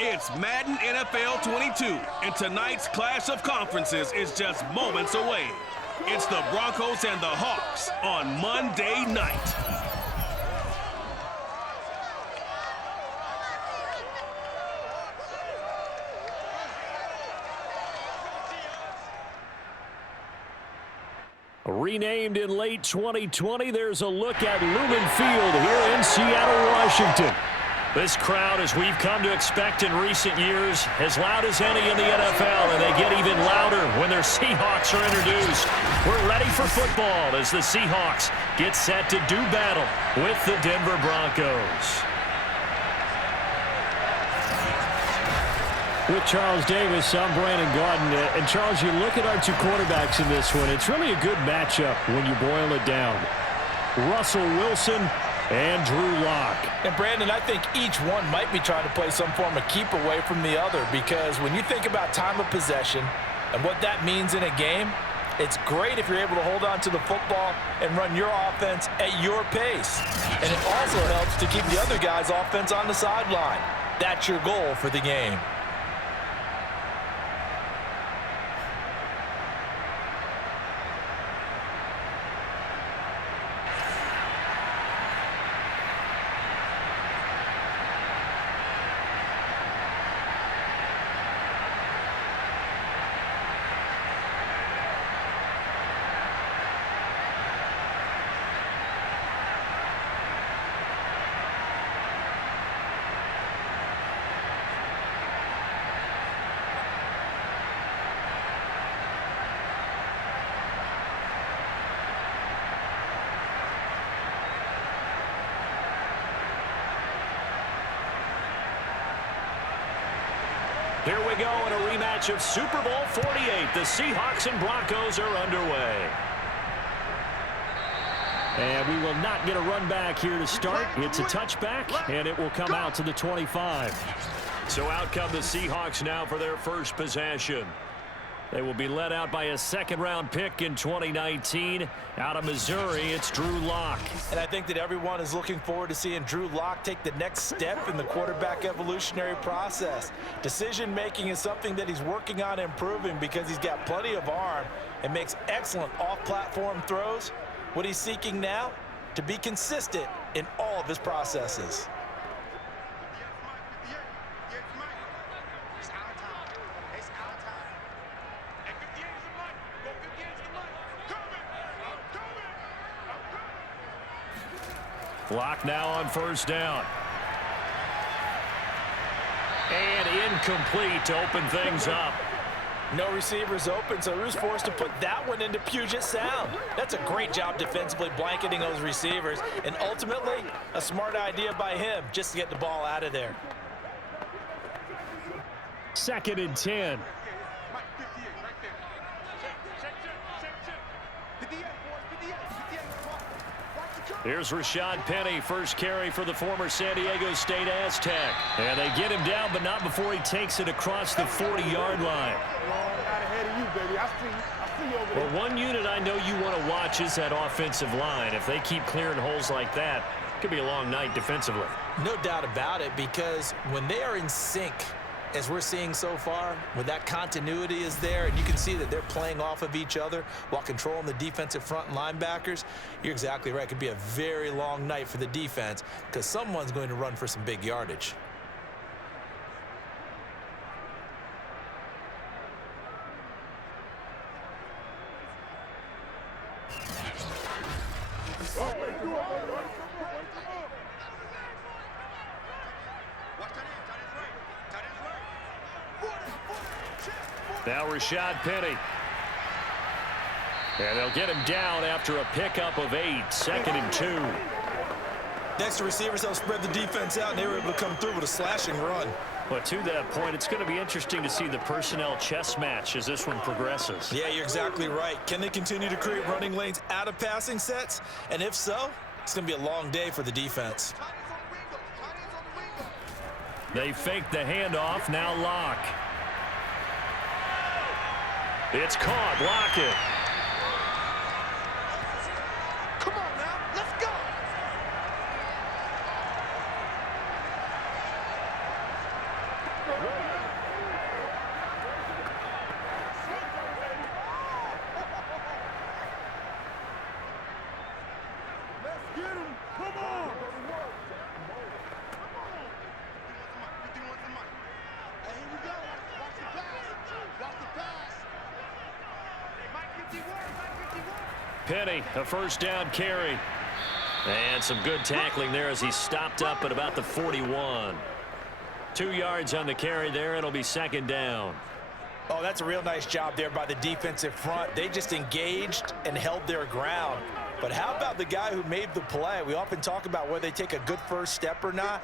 It's Madden NFL 22, and tonight's clash of conferences is just moments away. It's the Broncos and the Hawks on Monday night. Renamed in late 2020, there's a look at Lumen Field here in Seattle, Washington. This crowd, as we've come to expect in recent years, as loud as any in the NFL, and they get even louder when their Seahawks are introduced. We're ready for football as the Seahawks get set to do battle with the Denver Broncos. With Charles Davis, I'm Brandon Gaudin. And Charles, you look at our two quarterbacks in this one, it's really a good matchup when you boil it down. Russell Wilson and Drew Lock. And Brandon, I think each one might be trying to play some form of keep away from the other, because when you think about time of possession and what that means in a game, it's great if you're able to hold on to the football and run your offense at your pace. And it also helps to keep the other guy's offense on the sideline. That's your goal for the game. Here we go in a rematch of Super Bowl 48. The Seahawks and Broncos are underway. And we will not get a run back here to start. It's a touchback, and it will come out to the 25. So out come the Seahawks now for their first possession. They will be led out by a second-round pick in 2019. Out of Missouri, it's Drew Lock. And I think that everyone is looking forward to seeing Drew Lock take the next step in the quarterback evolutionary process. Decision-making is something that he's working on improving because he's got plenty of arm and makes excellent off-platform throws. What he's seeking now? To be consistent in all of his processes. Lock now on first down. And incomplete to open things up. No receivers open, so he was forced to put that one into Puget Sound. That's a great job defensively blanketing those receivers, and ultimately a smart idea by him just to get the ball out of there. 2nd and 10. Here's Rashad Penny, first carry for the former San Diego State Aztec. And they get him down, but not before he takes it across the 40-yard line. Well, one unit I know you want to watch is that offensive line. If they keep clearing holes like that, it could be a long night defensively. No doubt about it, because when they are in sync, as we're seeing so far, when that continuity is there and you can see that they're playing off of each other while controlling the defensive front and linebackers, you're exactly right. It could be a very long night for the defense because someone's going to run for some big yardage. Now Rashad Penny. And they'll get him down after a pickup of 8, 2nd and 2. Next to receivers, they'll spread the defense out, and they were able to come through with a slashing run. But to that point, it's going to be interesting to see the personnel chess match as this one progresses. Yeah, you're exactly right. Can they continue to create running lanes out of passing sets? And if so, it's going to be a long day for the defense. They fake the handoff, now Lock. It's caught, Lockett. Come on now, let's go. Penny, a first down carry. And some good tackling there as he stopped up at about the 41. 2 yards on the carry there. It'll be second down. Oh, that's a real nice job there by the defensive front. They just engaged and held their ground. But how about the guy who made the play? We often talk about whether they take a good first step or not.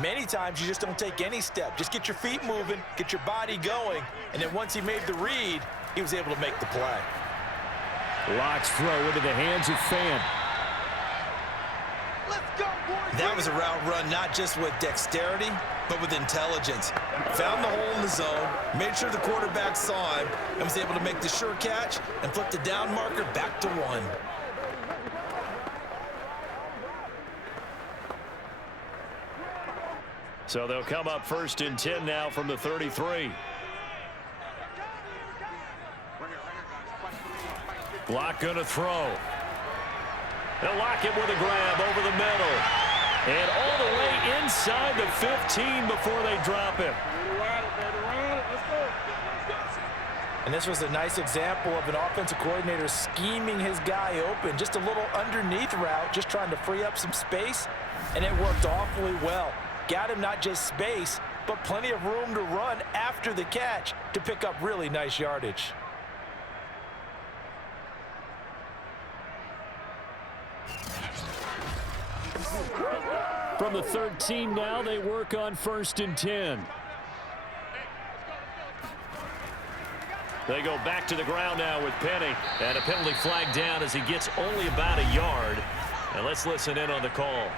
Many times you just don't take any step. Just get your feet moving, get your body going, and then once he made the read, he was able to make the play. Locke's throw into the hands of Fan. Let's go, boys. That was a route run not just with dexterity, but with intelligence. Found the hole in the zone, made sure the quarterback saw him, and was able to make the sure catch and flip the down marker back to 1. So they'll come up first and 10 now from the 33. Locke going to throw. They'll lock it with a grab over the middle. And all the way inside the 15 before they drop it. And this was a nice example of an offensive coordinator scheming his guy open. Just a little underneath route, just trying to free up some space. And it worked awfully well. Got him not just space, but plenty of room to run after the catch to pick up really nice yardage. From the 13 now, they work on first and 10. They go back to the ground now with Penny. And a penalty flag down as he gets only about a yard. And let's listen in on the call.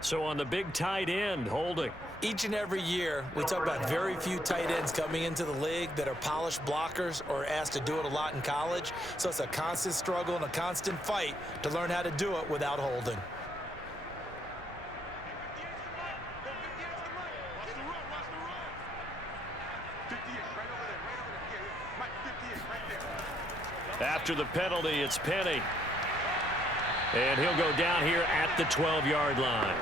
So on the big tight end, holding. Each and every year, we talk about very few tight ends coming into the league that are polished blockers or asked to do it a lot in college. So it's a constant struggle and a constant fight to learn how to do it without holding. After the penalty, it's Penny. And he'll go down here at the 12-yard line.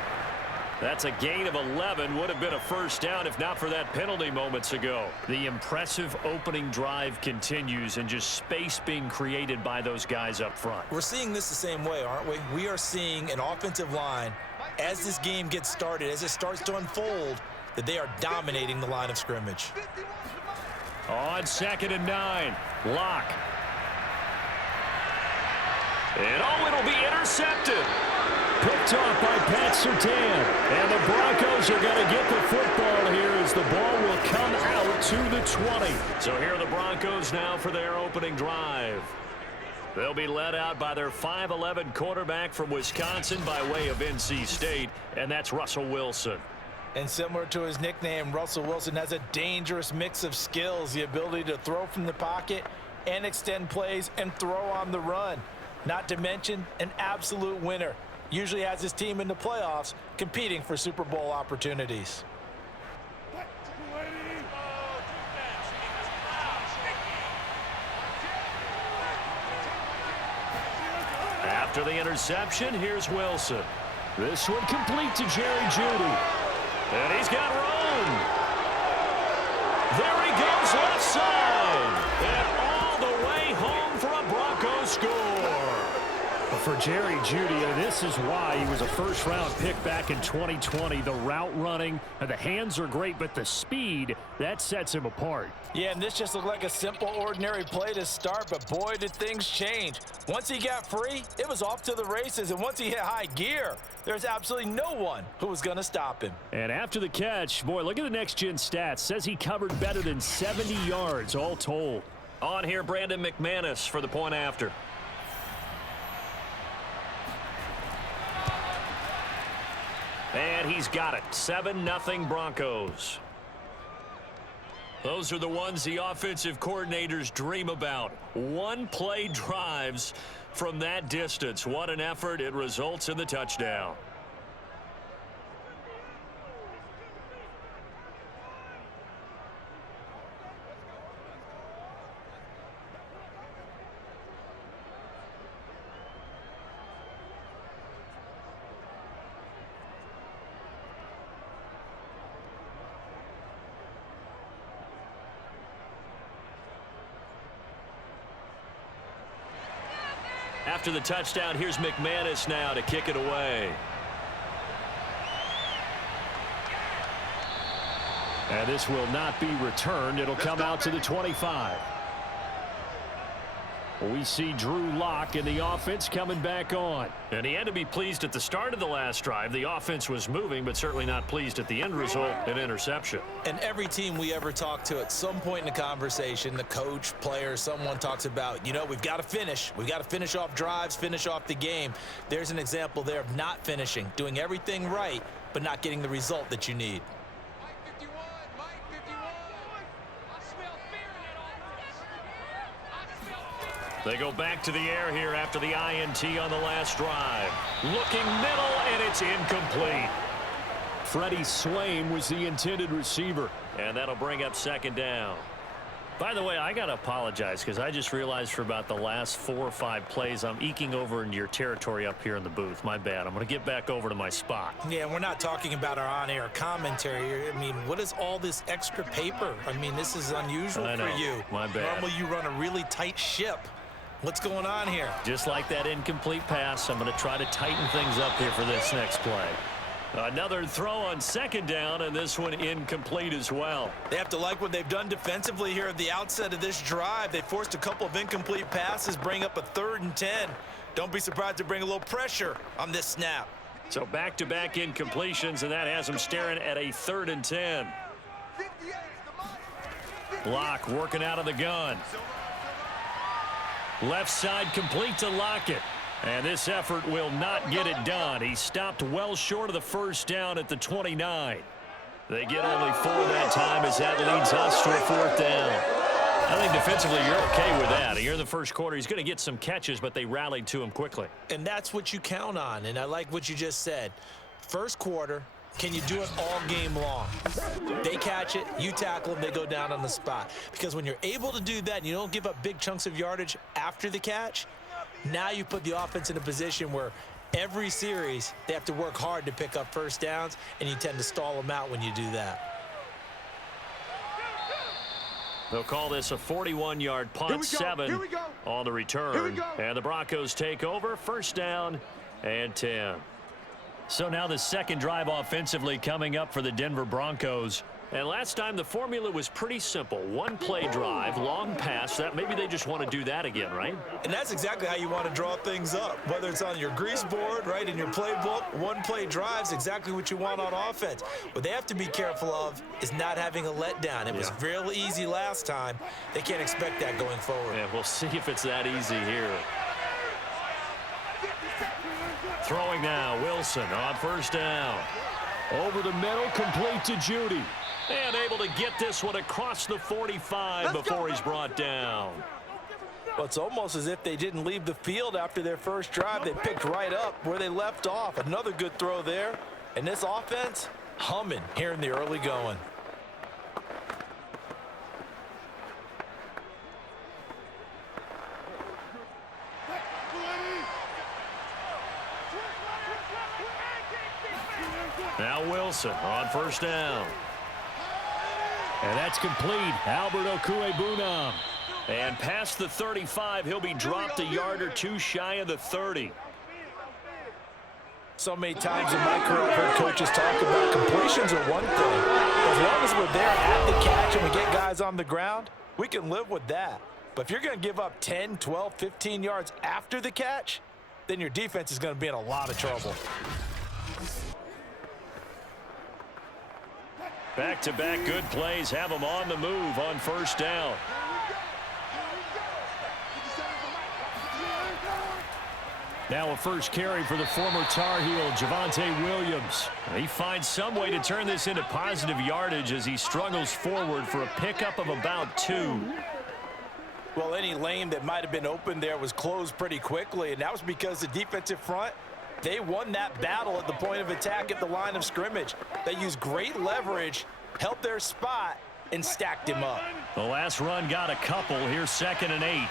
That's a gain of 11. Would have been a first down if not for that penalty moments ago. The impressive opening drive continues and just space being created by those guys up front. We're seeing this the same way, aren't we? We are seeing an offensive line, as this game gets started, as it starts to unfold, that they are dominating the line of scrimmage. On 2nd and 9, Locke. And oh, it'll be intercepted. Picked off by Pat Surtain. And the Broncos are going to get the football here as the ball will come out to the 20. So here are the Broncos now for their opening drive. They'll be led out by their 5'11" quarterback from Wisconsin by way of NC State, and that's Russell Wilson. And similar to his nickname, Russell Wilson has a dangerous mix of skills, the ability to throw from the pocket and extend plays and throw on the run. Not to mention an absolute winner. Usually has his team in the playoffs competing for Super Bowl opportunities. After the interception, here's Wilson. This one complete to Jerry Jeudy. And he's got room. There he goes left side. And all the way home for a Broncos score. For Jerry Jeudy, this is why he was a first-round pick back in 2020. The route running, the hands are great, but the speed, that sets him apart. Yeah, and this just looked like a simple, ordinary play to start, but boy, did things change. Once he got free, it was off to the races, and once he hit high gear, there's absolutely no one who was going to stop him. And after the catch, boy, look at the next-gen stats. Says he covered better than 70 yards all told. On here, Brandon McManus for the point after. And he's got it. 7-0 Broncos. Those are the ones the offensive coordinators dream about. One-play drives from that distance. What an effort. It results in the touchdown. After the touchdown, here's McManus now to kick it away. And this will not be returned. It'll come out to the 25. We see Drew Lock in the offense coming back on. And he had to be pleased at the start of the last drive. The offense was moving, but certainly not pleased at the end result, an interception. And every team we ever talk to at some point in the conversation, the coach, player, someone talks about, you know, we've got to finish. We've got to finish off drives, finish off the game. There's an example there of not finishing, doing everything right, but not getting the result that you need. They go back to the air here after the INT on the last drive. Looking middle, and it's incomplete. Freddie Swain was the intended receiver. And that'll bring up second down. By the way, I got to apologize because I just realized for about the last 4 or 5 plays, I'm eking over into your territory up here in the booth. My bad. I'm going to get back over to my spot. Yeah, we're not talking about our on-air commentary. I mean, what is all this extra paper? I mean, this is unusual for you. My bad. Normally you run a really tight ship. What's going on here? Just like that incomplete pass, I'm going to try to tighten things up here for this next play. Another throw on second down, and this one incomplete as well. They have to like what they've done defensively here at the outset of this drive. They forced a couple of incomplete passes, bring up a 3rd and 10. Don't be surprised to bring a little pressure on this snap. So back-to-back incompletions, and that has them staring at a 3rd and 10. Block working out of the gun. Left side complete to Lockett. And this effort will not get it done. He stopped well short of the first down at the 29. They get only 4 that time as that leads us to a 4th down. I think defensively you're okay with that. Here in the first quarter, he's going to get some catches, but they rallied to him quickly. And that's what you count on, and I like what you just said. First quarter, can you do it all game long? They catch it, you tackle them, they go down on the spot. Because when you're able to do that and you don't give up big chunks of yardage after the catch, now you put the offense in a position where every series they have to work hard to pick up first downs, and you tend to stall them out when you do that. They'll call this a 41-yard punt, 7 on the return. And the Broncos take over, first down and 10. So now the second drive offensively coming up for the Denver Broncos. And last time the formula was pretty simple. 1-play drive, long pass. That maybe they just want to do that again, right? And that's exactly how you want to draw things up. Whether it's on your grease board, right, in your playbook, 1-play drive's exactly what you want on offense. What they have to be careful of is not having a letdown. It was real easy last time. They can't expect that going forward. Yeah, we'll see if it's that easy here. Throwing now, Wilson on first down. Over the middle, complete to Judy. And able to get this one across the 45 before he's brought down. Well, it's almost as if they didn't leave the field after their first drive. They picked right up where they left off. Another good throw there. And this offense, humming here in the early going. Now Wilson on first down. And that's complete. Albert Okwuegbunam. And past the 35, he'll be dropped a yard or 2 shy of the 30. So many times in my career, I've heard coaches talk about completions are one thing. As long as we're there at the catch and we get guys on the ground, we can live with that. But if you're going to give up 10, 12, 15 yards after the catch, then your defense is going to be in a lot of trouble. Back-to-back good plays have them on the move on first down. Now a first carry for the former Tar Heel, Javonte Williams. He finds some way to turn this into positive yardage as he struggles forward for a pickup of about 2. Well, any lane that might have been open there was closed pretty quickly, and that was because the defensive front, they won that battle at the point of attack at the line of scrimmage. They used great leverage, held their spot, and stacked him up. The last run got a couple. Here's 2nd and 8.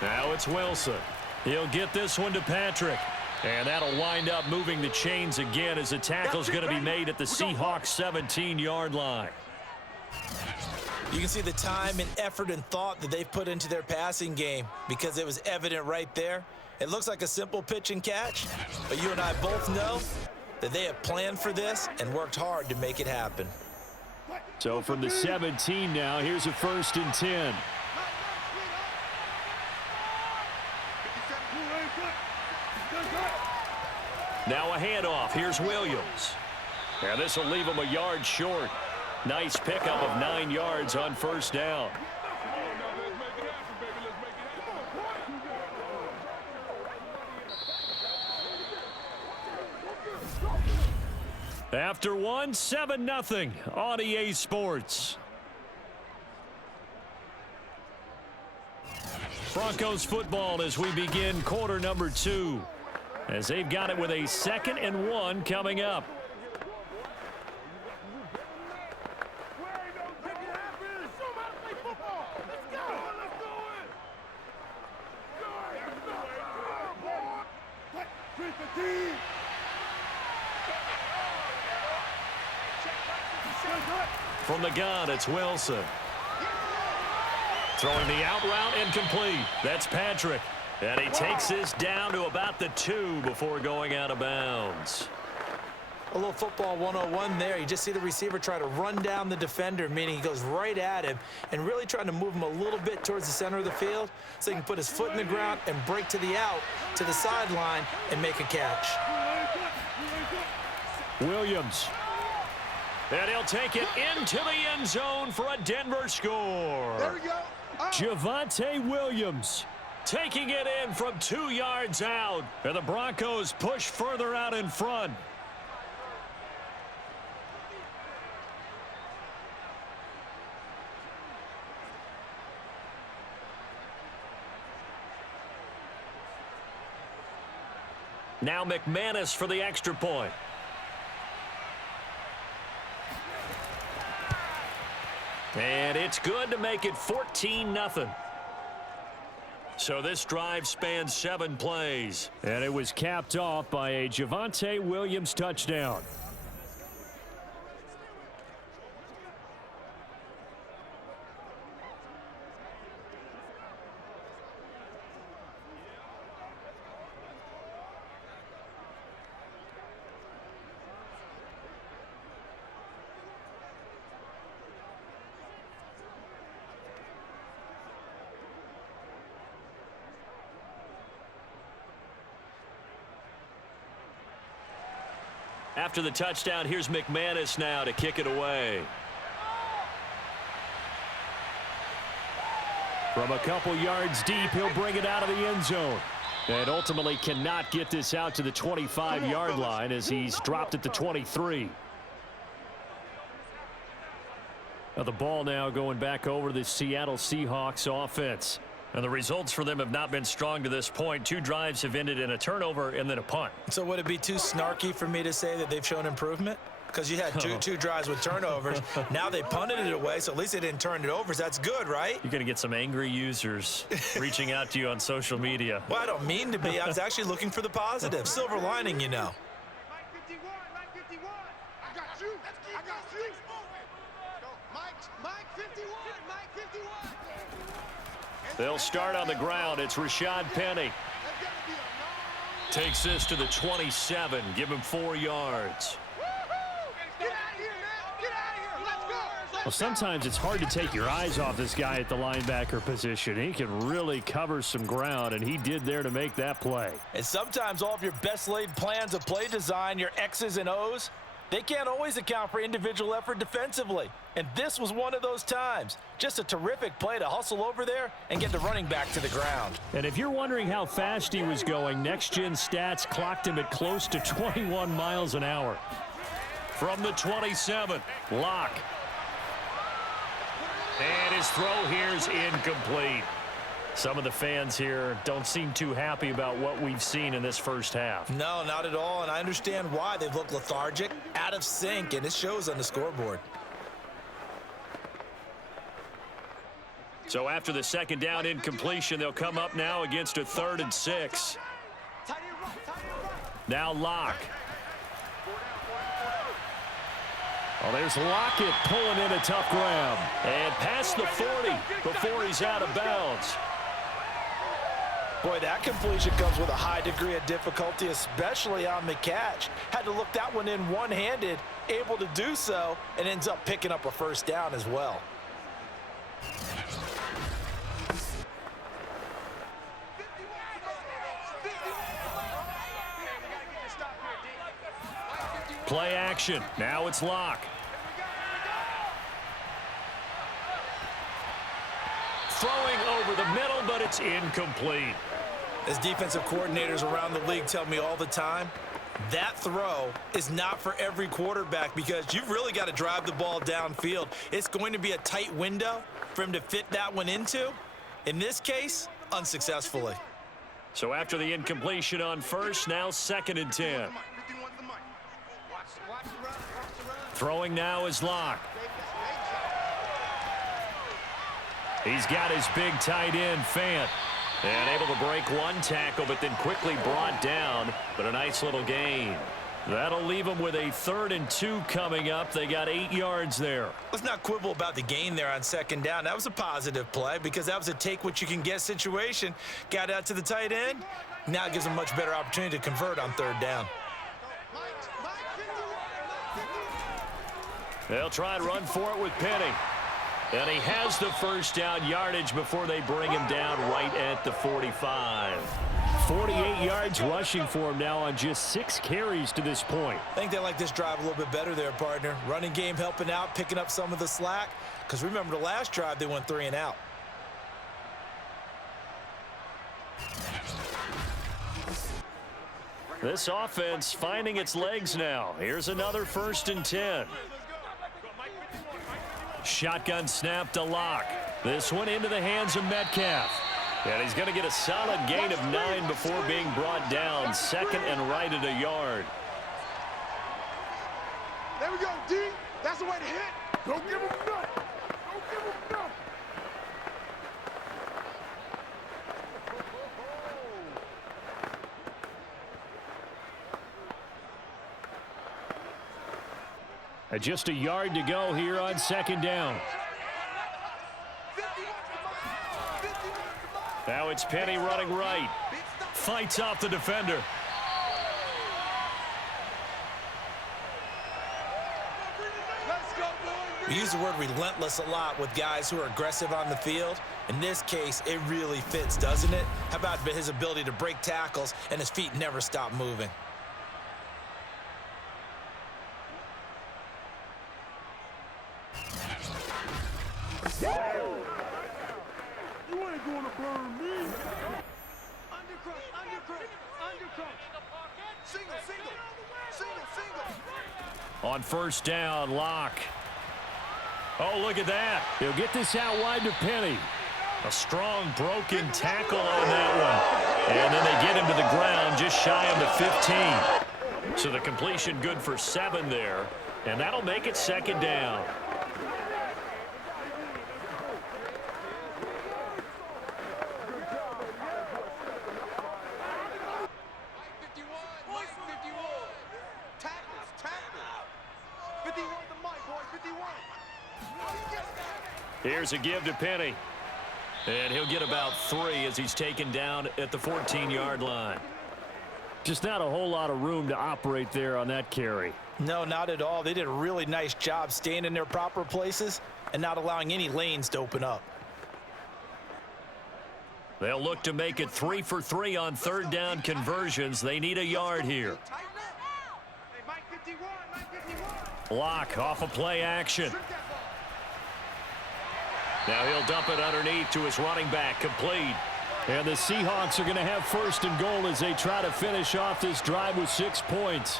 Now it's Wilson. He'll get this one to Patrick. And that'll wind up moving the chains again as the tackle's going to be made at the Seahawks 17-yard line. You can see the time and effort and thought that they've put into their passing game because it was evident right there. It looks like a simple pitch and catch, but you and I both know that they have planned for this and worked hard to make it happen. So from the 17 now, here's a 1st and 10. Now a handoff. Here's Williams. And this will leave him a yard short. Nice pickup of 9 yards on 1st down. After one, 7-0 on EA Sports. Broncos football as we begin quarter number 2. As they've got it with a 2nd and 1 coming up. From the gun, it's Wilson. Throwing the out route incomplete. That's Patrick. And he takes this down to about the 2 before going out of bounds. A little football 101 there. You just see the receiver try to run down the defender, meaning he goes right at him and really trying to move him a little bit towards the center of the field so he can put his foot in the ground and break to the out, to the sideline, and make a catch. Williams. And he'll take it into the end zone for a Denver score. There we go. Javonte Williams taking it in from 2 yards out. And the Broncos push further out in front. Now McManus for the extra point. And it's good to make it 14-0. So this drive spans 7 plays. And it was capped off by a Javonte Williams touchdown. After the touchdown, here's McManus now to kick it away. From a couple yards deep, he'll bring it out of the end zone. And ultimately cannot get this out to the 25-yard line as he's dropped at the 23. Now the ball now going back over to the Seattle Seahawks offense. And the results for them have not been strong to this point. 2 drives have ended in a turnover and then a punt. So would it be too snarky for me to say that they've shown improvement? Because you had two drives with turnovers. Now they punted it away, so at least they didn't turn it over. So that's good, right? You're going to get some angry users reaching out to you on social media. Well, I don't mean to be. I was actually looking for the positive. Silver lining, you know. Mike 51, Mike 51. I got you. I got you. Mike 51, Mike 51. They'll start on the ground. It's Rashad Penny. Takes this to the 27. Give him 4 yards. Get out of here, man. Get out of here. Let's go. Well, sometimes it's hard to take your eyes off this guy at the linebacker position. He can really cover some ground, and he did there to make that play. And sometimes all of your best laid plans of play design, your X's and O's, they can't always account for individual effort defensively. And this was one of those times. Just a terrific play to hustle over there and get the running back to the ground. And if you're wondering how fast he was going, next-gen stats clocked him at close to 21 miles an hour. From the 27, Locke. And his throw here's incomplete. Some of the fans here don't seem too happy about what we've seen in this first half. No, not at all, and I understand why. They've looked lethargic, out of sync, and it shows on the scoreboard. So after the 2nd down incompletion, they'll come up now against a 3rd and 6. Now Locke. Oh, there's Lockett pulling in a tough grab. And pass past the 40 before he's out of bounds. Boy, that completion comes with a high degree of difficulty, especially on the catch. Had to look that one in one-handed, able to do so, and ends up picking up a first down as well. Play action. Now it's Locke. Throwing over the middle, but it's incomplete. As defensive coordinators around the league tell me all the time, that throw is not for every quarterback because you've really got to drive the ball downfield. It's going to be a tight window for him to fit that one into. In this case, unsuccessfully. So after the incompletion on first, now 2nd and 10. Throwing now is Locke. He's got his big tight end, Fant. And able to break one tackle, but then quickly brought down. But a nice little gain. That'll leave them with a 3rd and 2 coming up. They got 8 yards there. Let's not quibble about the gain there on 2nd down. That was a positive play because that was a take-what-you-can-get situation. Got out to the tight end. Now it gives them a much better opportunity to convert on 3rd down. They'll try and run for it with Penny. And he has the first down yardage before they bring him down right at the 45. 48 yards rushing for him now on just 6 carries to this point. I think they like this drive a little bit better there, partner. Running game helping out, picking up some of the slack. Because remember, the last drive, they went 3 and out. This offense finding its legs now. Here's another 1st and 10. Shotgun snap to Locke. This one into the hands of Metcalf. And he's going to get a solid gain of 9 before being brought down. 2nd and right at a yard. There we go, D. That's the way to hit. Don't give him nothing. Don't give him nothing. Just a yard to go here on 2nd down. Now it's Penny running right. Fights off the defender. We use the word relentless a lot with guys who are aggressive on the field. In this case, it really fits, doesn't it? How about his ability to break tackles and his feet never stop moving? You ain't gonna burn me. Undercross, undercross, undercross. Single, single, single, single. On 1st down, Locke. Oh, look at that. He'll get this out wide to Penny. A strong broken tackle on that one. And then they get him to the ground just shy of the 15. So the completion good for 7 there. And that'll make it 2nd down. Here's a give to Penny. And he'll get about 3 as he's taken down at the 14-yard line. Just not a whole lot of room to operate there on that carry. No, not at all. They did a really nice job staying in their proper places and not allowing any lanes to open up. They'll look to make it 3 for 3 on 3rd down conversions. They need a yard here. Locke off a play action. Now he'll dump it underneath to his running back, complete. And the Seahawks are going to have 1st and goal as they try to finish off this drive with 6 points.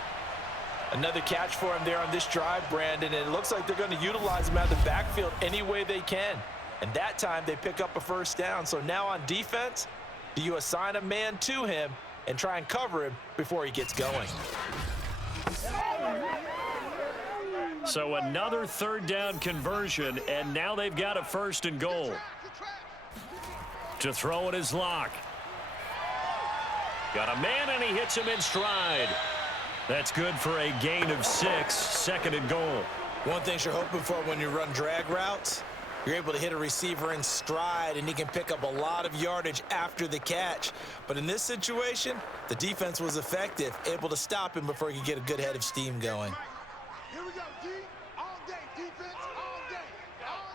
Another catch for him there on this drive, Brandon, and it looks like they're going to utilize him out of the backfield any way they can. And that time they pick up a 1st down. So now on defense, do you assign a man to him and try and cover him before he gets going? So another 3rd down conversion, and now they've got a 1st and goal. To throw it is Locke. Got a man, and he hits him in stride. That's good for a gain of 6, 2nd and goal. One thing you're hoping for when you run drag routes, You're able to hit a receiver in stride, and he can pick up a lot of yardage after the catch. But in this situation, the defense was effective, able to stop him before he could get a good head of steam going. Here we go, D. All day, defense, all day, all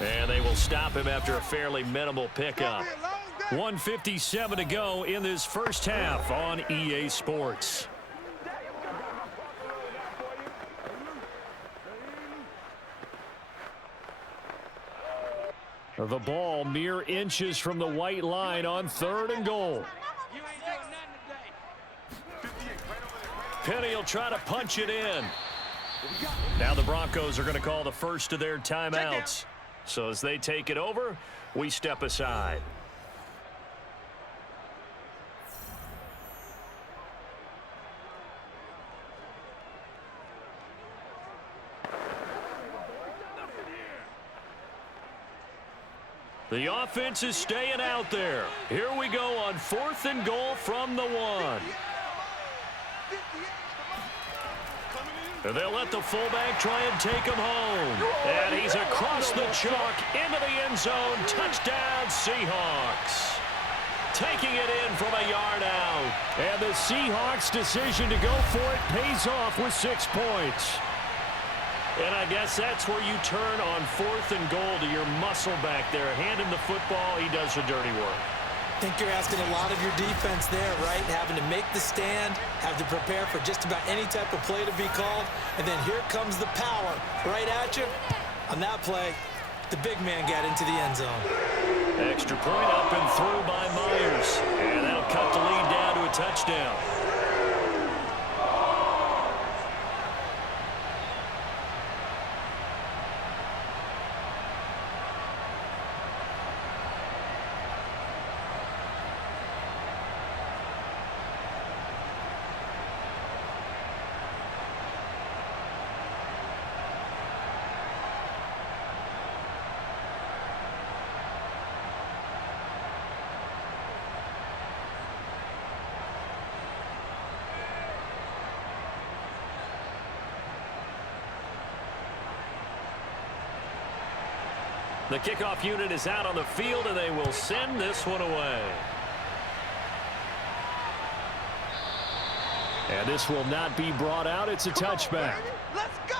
day. And they will stop him after a fairly minimal pickup. 1:57 to go in this first half on EA Sports. The ball mere inches from the white line on 3rd and goal. Penny will try to punch it in. Now the Broncos are going to call the first of their timeouts. So as they take it over, we step aside. The offense is staying out there. Here we go on 4th and goal from the 1. They'll let the fullback try and take him home. And he's across the chalk into the end zone. Touchdown, Seahawks. Taking it in from a yard out. And the Seahawks' decision to go for it pays off with 6 points. And I guess that's where you turn on 4th and goal to your muscle back there. Hand him the football. He does the dirty work. I think you're asking a lot of your defense there, right? Having to make the stand, have to prepare for just about any type of play to be called, and then here comes the power right at you. On that play, the big man got into the end zone. Extra point up and through by Myers. And that'll cut the lead down to a touchdown. The kickoff unit is out on the field, and they will send this one away. And this will not be brought out. It's a touchback. Let's go!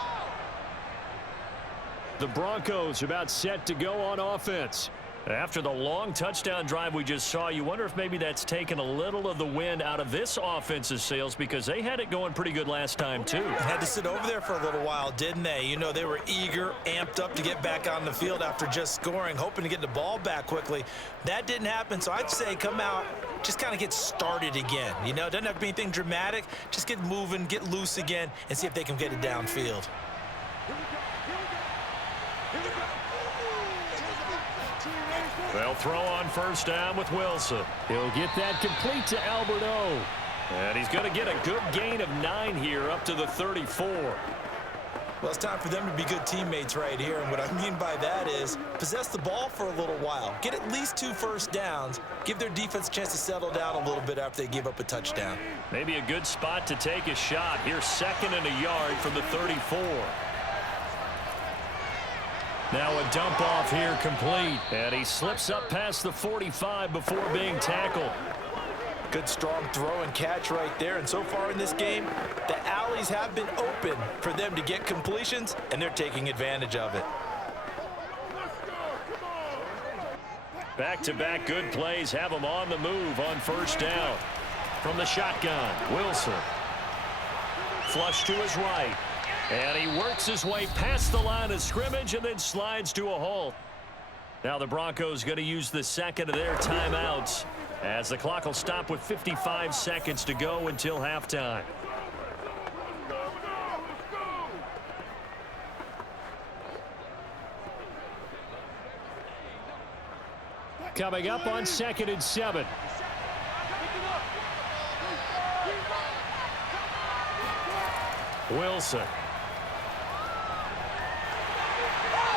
The Broncos about set to go on offense. After the long touchdown drive we just saw, you wonder if maybe that's taken a little of the wind out of this offense's sails because they had it going pretty good last time, too. Had to sit over there for a little while, didn't they? You know, they were eager, amped up to get back on the field after just scoring, hoping to get the ball back quickly. That didn't happen, so I'd say come out, just kind of get started again. You know, doesn't have to be anything dramatic. Just get moving, get loose again, and see if they can get it downfield. They'll throw on first down with Wilson. He'll get that complete to Alberto. And he's going to get a good gain of 9 here up to the 34. Well, it's time for them to be good teammates right here. And what I mean by that is possess the ball for a little while. Get at least 2 first downs. Give their defense a chance to settle down a little bit after they give up a touchdown. Maybe a good spot to take a shot. Here's 2nd and a yard from the 34. Now a dump off here complete. And he slips up past the 45 before being tackled. Good strong throw and catch right there. And so far in this game, the alleys have been open for them to get completions, and they're taking advantage of it. Back-to-back good plays have them on the move on first down. From the shotgun, Wilson. Flush to his right. And he works his way past the line of scrimmage and then slides to a halt. Now the Broncos going to use the second of their timeouts as the clock will stop with 55 seconds to go until halftime. Coming up on 2nd and 7. Wilson.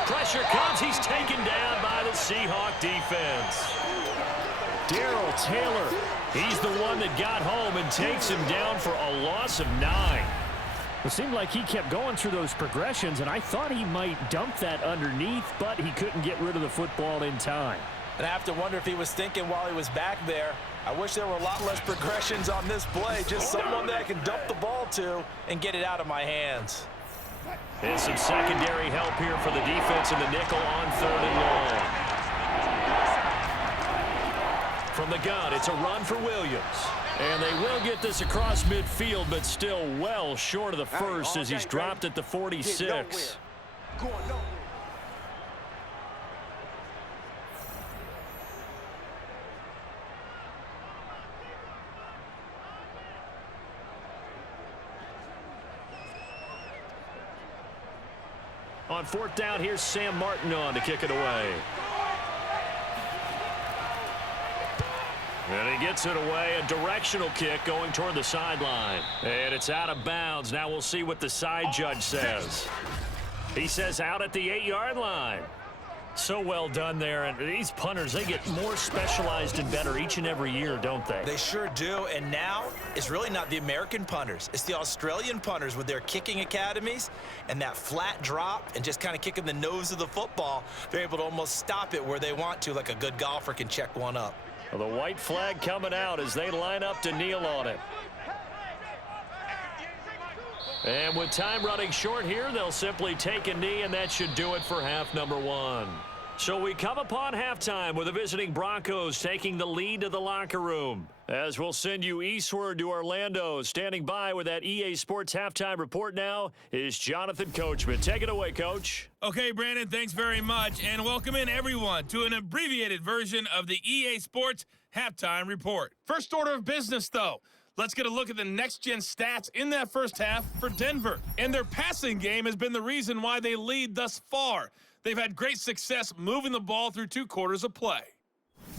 Pressure comes. He's taken down by the Seahawk defense. Darrell Taylor. He's the one that got home and takes him down for a loss of 9. It seemed like he kept going through those progressions, and I thought he might dump that underneath, but he couldn't get rid of the football in time. And I have to wonder if he was thinking while he was back there, I wish there were a lot less progressions on this play, just someone that I can dump the ball to and get it out of my hands. And some secondary help here for the defense in the nickel on 3rd and long. From the gun, it's a run for Williams. And they will get this across midfield, but still well short of the first as he's dropped at the 46. On 4th down, here's Sam Martin on to kick it away. And he gets it away, a directional kick going toward the sideline. And it's out of bounds. Now we'll see what the side judge says. He says out at the 8-yard line. So well done there. And these punters, they get more specialized and better each and every year, don't they? They sure do. And now it's really not the American punters. It's the Australian punters with their kicking academies and that flat drop and just kind of kicking the nose of the football. They're able to almost stop it where they want to, like a good golfer can check one up. Well, the white flag coming out as they line up to kneel on it. And with time running short here, they'll simply take a knee, and that should do it for half number 1. So we come upon halftime with the visiting Broncos taking the lead to the locker room. As we'll send you eastward to Orlando. Standing by with that EA Sports halftime report now is Jonathan Coachman. Take it away, Coach. Okay, Brandon, thanks very much. And welcome in, everyone, to an abbreviated version of the EA Sports halftime report. First order of business, though. Let's get a look at the next-gen stats in that first half for Denver. And their passing game has been the reason why they lead thus far. They've had great success moving the ball through 2 quarters of play.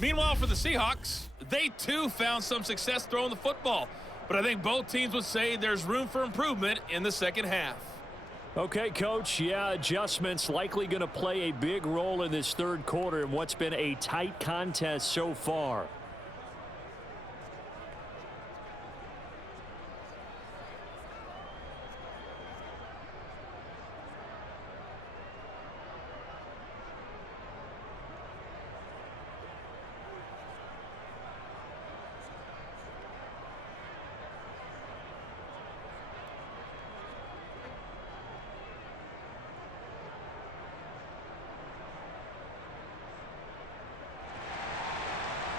Meanwhile, for the Seahawks, they too found some success throwing the football. But I think both teams would say there's room for improvement in the second half. Okay, Coach. Yeah, adjustments likely going to play a big role in this 3rd quarter in what's been a tight contest so far.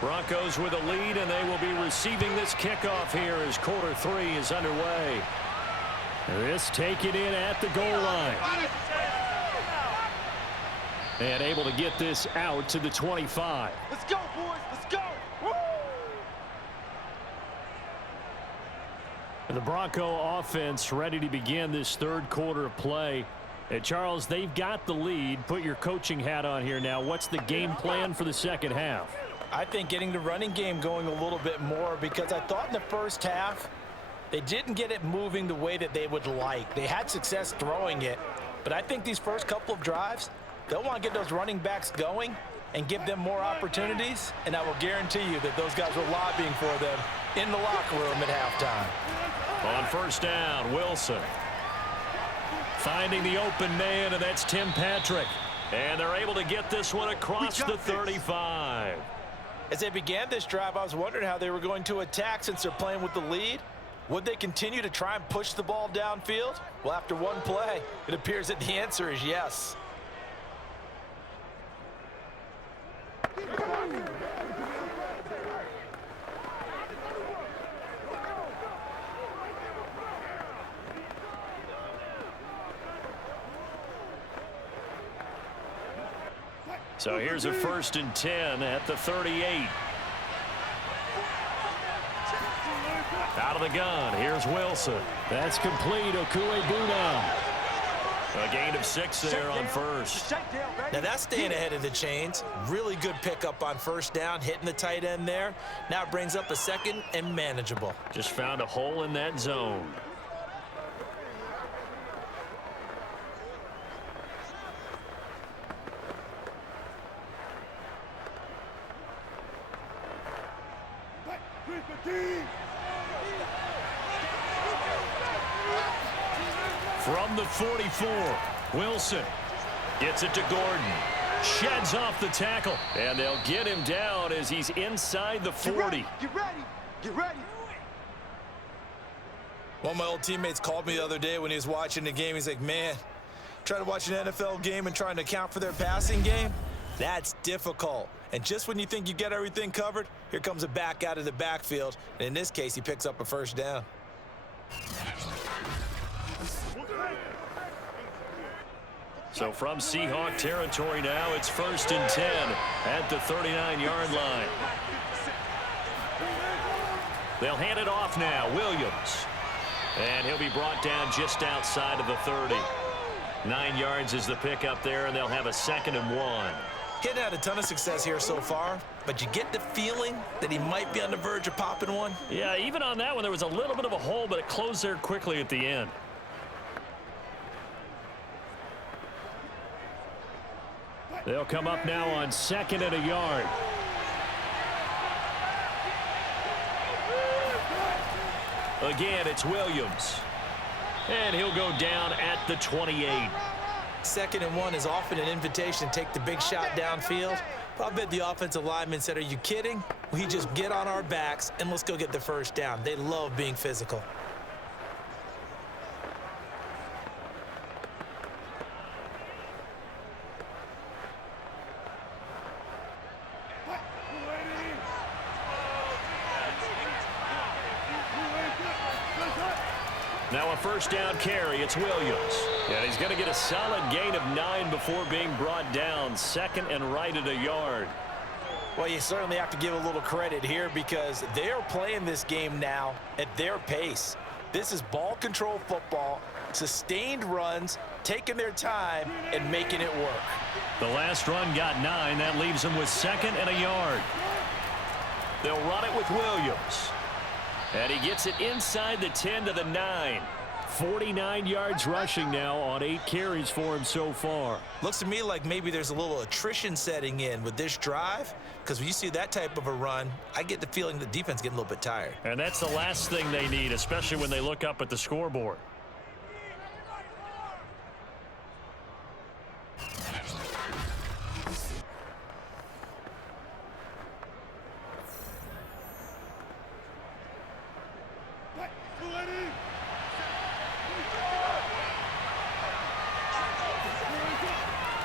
Broncos with a lead, and they will be receiving this kickoff here as quarter 3 is underway. This taken in at the goal line. And able to get this out to the 25. Let's go, boys. Let's go. Woo! And the Bronco offense ready to begin this 3rd quarter of play. And Charles, they've got the lead. Put your coaching hat on here now. What's the game plan for the second half? I think getting the running game going a little bit more, because I thought in the first half they didn't get it moving the way that they would like. They had success throwing it, but I think these first couple of drives, they'll want to get those running backs going and give them more opportunities, and I will guarantee you that those guys were lobbying for them in the locker room at halftime. On 1st down, Wilson finding the open man, and that's Tim Patrick. And they're able to get this one across the 35. As they began this drive, I was wondering how they were going to attack since they're playing with the lead. Would they continue to try and push the ball downfield? Well, after one play, it appears that the answer is yes. So here's a 1st and 10 at the 38. Out of the gun, here's Wilson. That's complete. Okuegbuna. A gain of 6 there on 1st. Now that's staying ahead of the chains. Really good pickup on 1st down, hitting the tight end there. Now it brings up a 2nd and manageable. Just found a hole in that zone. From the 44, Wilson gets it to Gordon. Sheds off the tackle, and they'll get him down as he's inside the 40. Get ready. Get ready. One of my old teammates called me the other day when he was watching the game. He's like, man, trying to watch an NFL game and trying to account for their passing game, that's difficult. And just when you think you get everything covered, here comes a back out of the backfield. And in this case, he picks up a first down. So from Seahawk territory now, it's 1st and 10 at the 39-yard line. They'll hand it off now, Williams. And he'll be brought down just outside of the 30. 9 yards is the pickup there, and they'll have a 2nd and 1. He hadn't had a ton of success here so far, but you get the feeling that he might be on the verge of popping one. Yeah, even on that one, there was a little bit of a hole, but it closed there quickly at the end. They'll come up now on 2nd and a yard. Again, it's Williams. And he'll go down at the 28. 2nd and 1 is often an invitation to take the big shot downfield. But I bet the offensive lineman said, are you kidding? We just get on our backs and let's go get the first down. They love being physical. Now a first down carry, it's Williams. And he's going to get a solid gain of 9 before being brought down. 2nd and right at a yard. Well, you certainly have to give a little credit here because they are playing this game now at their pace. This is ball control football, sustained runs, taking their time and making it work. The last run got 9. That leaves them with 2nd and a yard. They'll run it with Williams. And he gets it inside the 10 to the 9. 49 yards rushing now on 8 carries for him so far. Looks to me like maybe there's a little attrition setting in with this drive, because when you see that type of a run, I get the feeling the defense getting a little bit tired. And that's the last thing they need, especially when they look up at the scoreboard.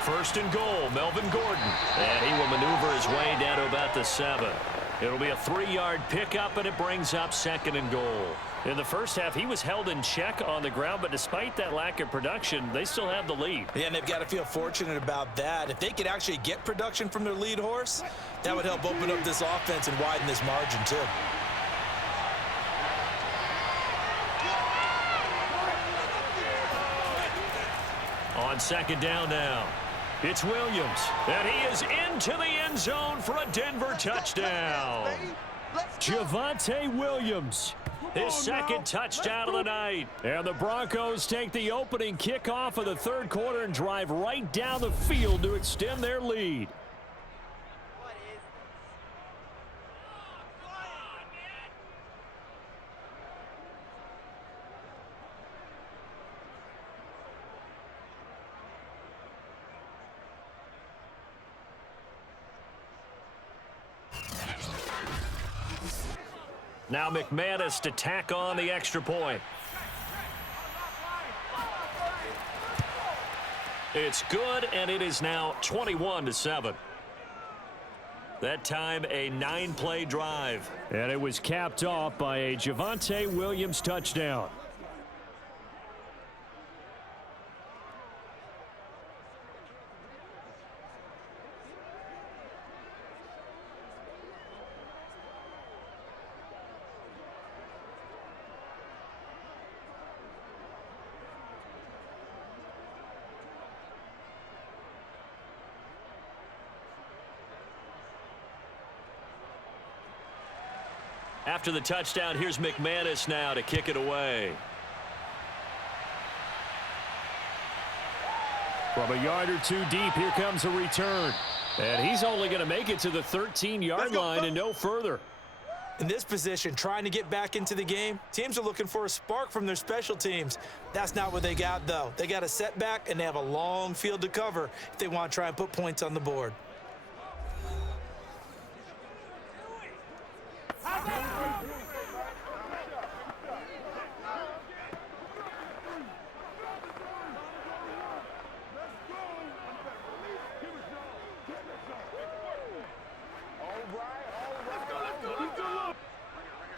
First and goal, Melvin Gordon. And he will maneuver his way down to about the 7. It'll be a 3-yard pickup, and it brings up 2nd and goal. In the first half, he was held in check on the ground, but despite that lack of production, they still have the lead. Yeah, and they've got to feel fortunate about that. If they could actually get production from their lead horse, that would help open up this offense and widen this margin, too. On 2nd down now, it's Williams, and he is into the end zone for a Denver touchdown. Javonte Williams, his 2nd touchdown of the night. And the Broncos take the opening kickoff of the 3rd quarter and drive right down the field to extend their lead. Now McManus to tack on the extra point. It's good, and it is now 21-7. That time a 9-play drive. And it was capped off by a Javonte Williams touchdown. After the touchdown, here's McManus now to kick it away. From a yard or 2 deep, here comes a return. And he's only going to make it to the 13-yard line and no further. In this position, trying to get back into the game, teams are looking for a spark from their special teams. That's not what they got, though. They got a setback, and they have a long field to cover if they want to try and put points on the board.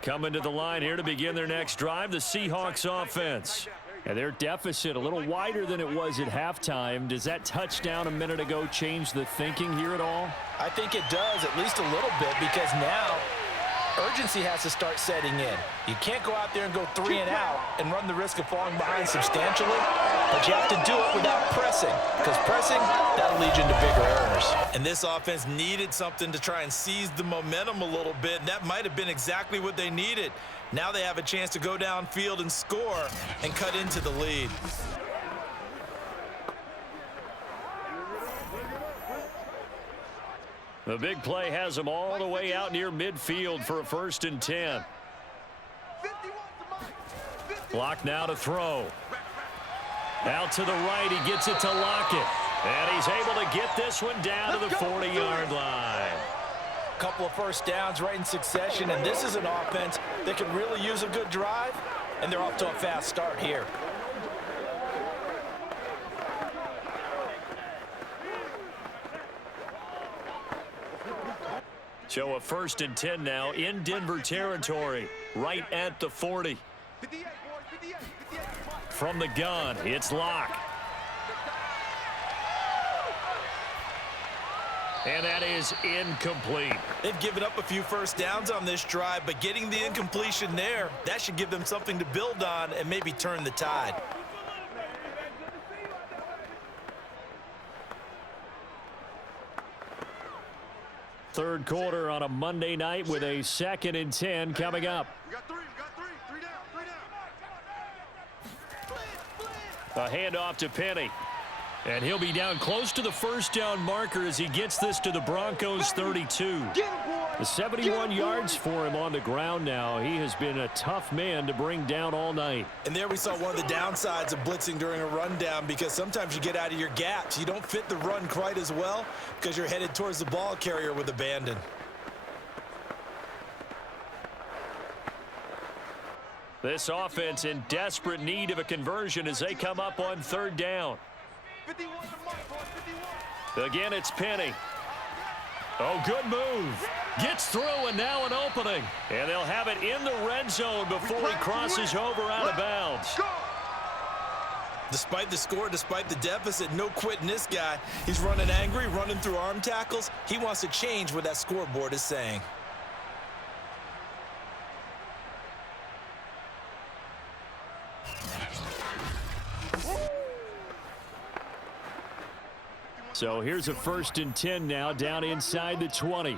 Coming to the line here to begin their next drive, the Seahawks offense. And their deficit a little wider than it was at halftime. Does that touchdown a minute ago change the thinking here at all? I think it does, at least a little bit, because now urgency has to start setting in. You can't go out there and go 3 and out and run the risk of falling behind substantially, but you have to do it without pressing, because pressing, that'll lead you into bigger errors. And this offense needed something to try and seize the momentum a little bit, and that might have been exactly what they needed. Now they have a chance to go downfield and score and cut into the lead. The big play has them all the way out near midfield for a 1st and 10. Block now to throw. Out to the right, he gets it to Lockett. And he's able to get this one down to the 40-yard line. Couple of first downs right in succession, and this is an offense that can really use a good drive, and they're off to a fast start here. So a 1st and 10 now in Denver territory, right at the 40. From the gun, it's Locke. And that is incomplete. They've given up a few first downs on this drive, but getting the incompletion there, that should give them something to build on and maybe turn the tide. Third quarter on a Monday night with a 2nd and 10 coming up. We got three down. A handoff to Penny. And he'll be down close to the first down marker as he gets this to the Broncos 32. The 71 yards for him on the ground now. He has been a tough man to bring down all night. And there we saw one of the downsides of blitzing during a rundown, because sometimes you get out of your gaps. You don't fit the run quite as well because you're headed towards the ball carrier with abandon. This offense in desperate need of a conversion as they come up on 3rd down. 51 to mark, boys, 51. Again, it's Penny. Oh, good move. Gets through, and now an opening. And they'll have it in the red zone before he crosses over out of bounds. Despite the score, despite the deficit, no quitting this guy. He's running angry, running through arm tackles. He wants to change what that scoreboard is saying. So here's a 1st and 10 now down inside the 20.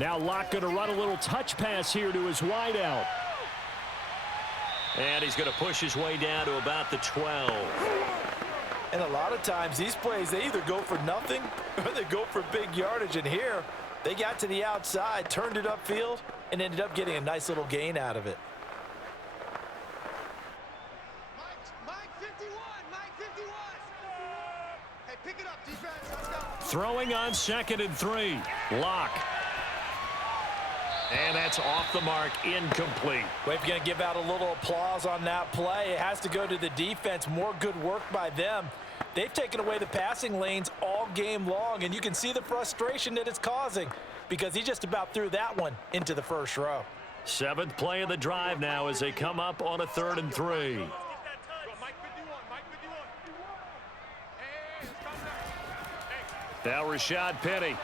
Now Locke going to run a little touch pass here to his wideout. And he's going to push his way down to about the 12. And a lot of times these plays, they either go for nothing or they go for big yardage. And here, they got to the outside, turned it upfield, and ended up getting a nice little gain out of it. Throwing on 2nd and 3. Locke. And that's off the mark, incomplete. We're going to give out a little applause on that play. It has to go to the defense. More good work by them. They've taken away the passing lanes all game long, and you can see the frustration that it's causing because he just about threw that one into the first row. 7th play of the drive now as they come up on a 3rd and 3. Now Rashad Penny.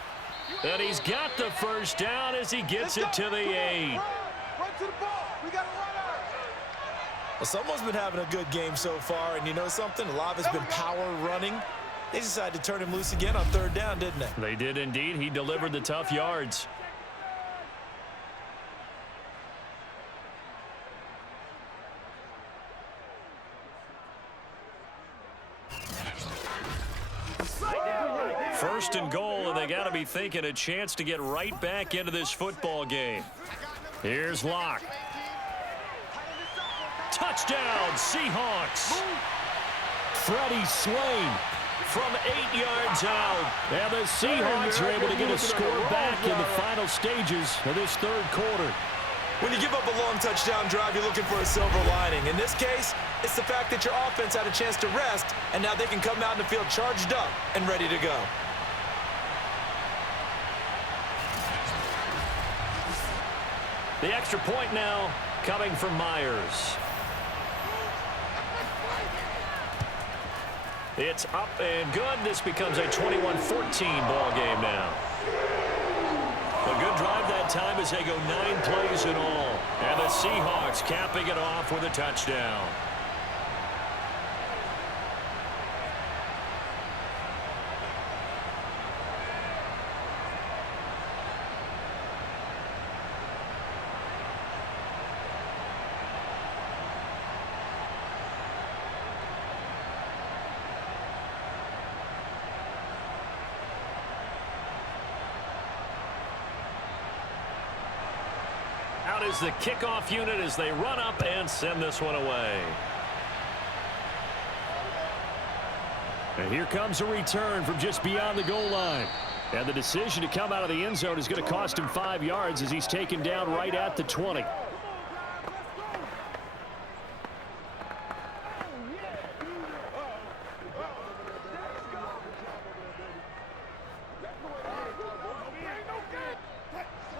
And he's got the first down as he gets it to the 8. Run to the ball. We got to run out. Well, someone's been having a good game so far, and you know something? A lot of it's been power running. They decided to turn him loose again on 3rd down, didn't they? They did indeed. He delivered the tough yards. First and goal, and they got to be thinking a chance to get right back into this football game. Here's Locke. Touchdown, Seahawks. Freddie Swain from 8 yards out. And the Seahawks are able to get a score back in the final stages of this third quarter. When you give up a long touchdown drive, you're looking for a silver lining. In this case, it's the fact that your offense had a chance to rest, and now they can come out in the field charged up and ready to go. The extra point now coming from Myers. It's up and good. This becomes a 21-14 ball game now. A good drive that time as they go 9 plays in all. And the Seahawks capping it off with a touchdown. Out is the kickoff unit as they run up and send this one away. And here comes a return from just beyond the goal line. And the decision to come out of the end zone is going to cost him 5 yards as he's taken down right at the 20.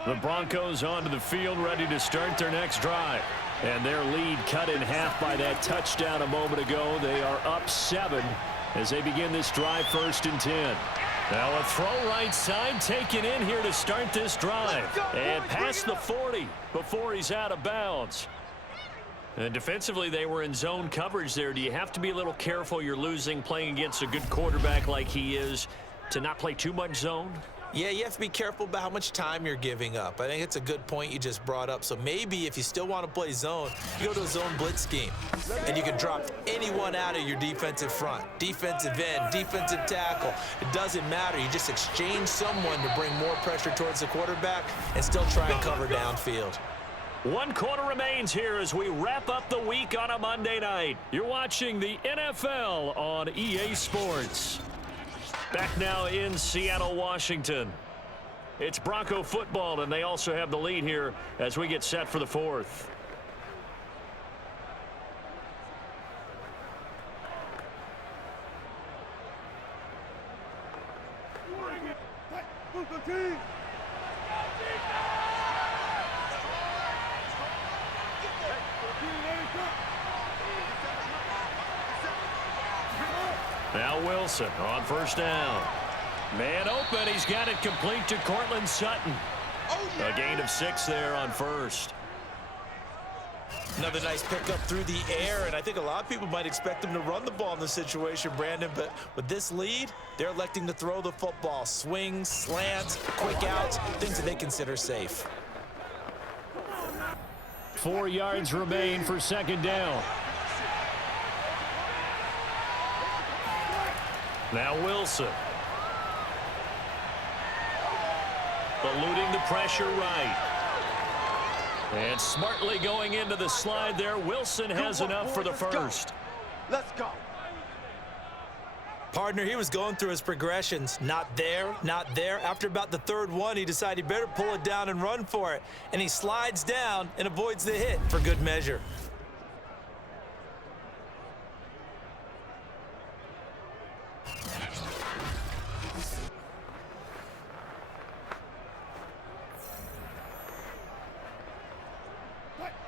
The Broncos onto the field, ready to start their next drive. And their lead cut in half by that touchdown a moment ago. They are up 7 as they begin this drive, 1st and 10. Now a throw right side taken in here to start this drive. And past the 40 before he's out of bounds. And defensively, they were in zone coverage there. Do you have to be a little careful? You're losing playing against a good quarterback like he is to not play too much zone? Yeah, you have to be careful about how much time you're giving up. I think it's a good point you just brought up. So maybe if you still want to play zone, you go to a zone blitz scheme. And you can drop anyone out of your defensive front. Defensive end, defensive tackle. It doesn't matter. You just exchange someone to bring more pressure towards the quarterback and still try and cover downfield. 1 quarter remains here as we wrap up the week on a Monday night. You're watching the NFL on EA Sports. Back now in Seattle, Washington. It's Bronco football, and they also have the lead here as we get set for the 4th. Now Wilson on 1st down. Man open. He's got it complete to Cortland Sutton. A gain of 6 there on 1st. Another nice pickup through the air, and I think a lot of people might expect them to run the ball in this situation, Brandon, but with this lead, they're electing to throw the football. Swings, slants, quick outs, things that they consider safe. 4 yards remain for 2nd down. Now Wilson. Eluding the pressure right. And smartly going into the slide there. Wilson has enough for the 1st. Let's go. Partner, he was going through his progressions. Not there, not there. After about the 3rd one, he decided he better pull it down and run for it. And he slides down and avoids the hit for good measure.